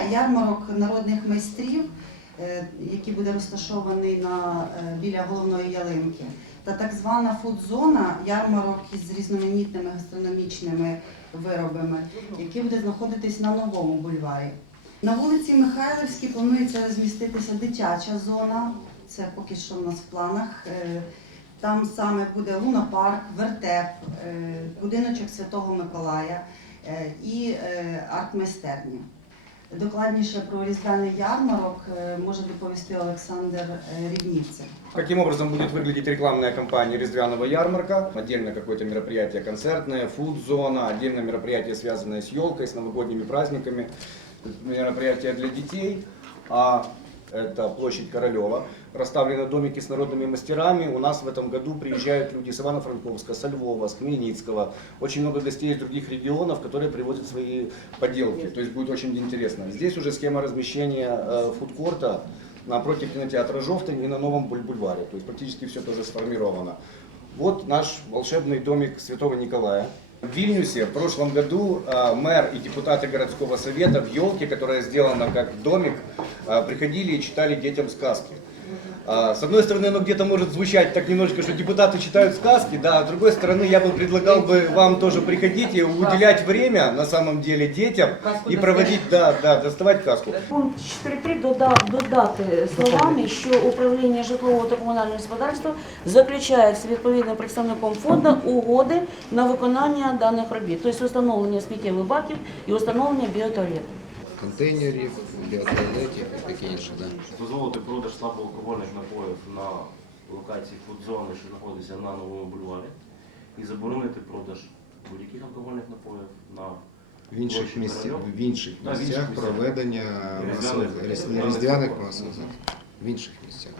Ярмарок народних майстрів, е, який буде розташований на, е, біля головної ялинки, та так звана фудзона, ярмарок із різноманітними гастрономічними виробами, який буде знаходитись на новому бульварі. На вулиці Михайлівській планується розміститися дитяча зона. Це поки що в нас в планах. Е, Там саме буде лунапарк, вертеп, будиночок Святого Миколая і арт-майстерня. Докладніше про різдвяний ярмарок е, може доповісти Олександр е, Ріднівцев. Каким образом будет выглядеть рекламная кампания Резвяного ярмарка? Отдельно какое-то мероприятие концертное, фуд-зона, отдельно мероприятие, связанное с елкой, с новогодними праздниками, мероприятие для детей, а это площадь Королева. Расставлены домики с народными мастерами. У нас в этом году приезжают люди с Ивано-Франковска, со Львова, с Хмельницкого. Очень много гостей из других регионов, которые привозят свои поделки. То есть будет очень интересно. Здесь уже схема размещения э, фудкорта напротив кинотеатра Жовтень и на новом буль- бульваре. То есть практически все тоже сформировано. Вот наш волшебный домик Святого Николая. В Вильнюсе в прошлом году э, мэр и депутаты городского совета в елке, которая сделана как домик, э, приходили и читали детям сказки. А, С одной стороны, оно где-то может звучать так немножечко, что депутаты читают сказки, да, а с другой стороны, я бы предлагал бы вам тоже приходить и уделять время, на самом деле, детям и проводить, да, да, доставать каску. Пункт 4.3 дода- додати словами, що управління житлового та комунального господарства заключає з відповідним представником фонду угоди на виконання даних робіт, тобто встановлення сміттєвих баків і встановлення біотуалету. контейнерів, для туалетів і таке інше. Да. дозволити продаж слабоалкогольних напоїв на локації фудзони, що знаходиться на новому бульварі, і заборонити продаж будь-яких алкогольних напоїв на В інших, місцях, в інших місцях проведення масових різдвяних масових. В інших місцях.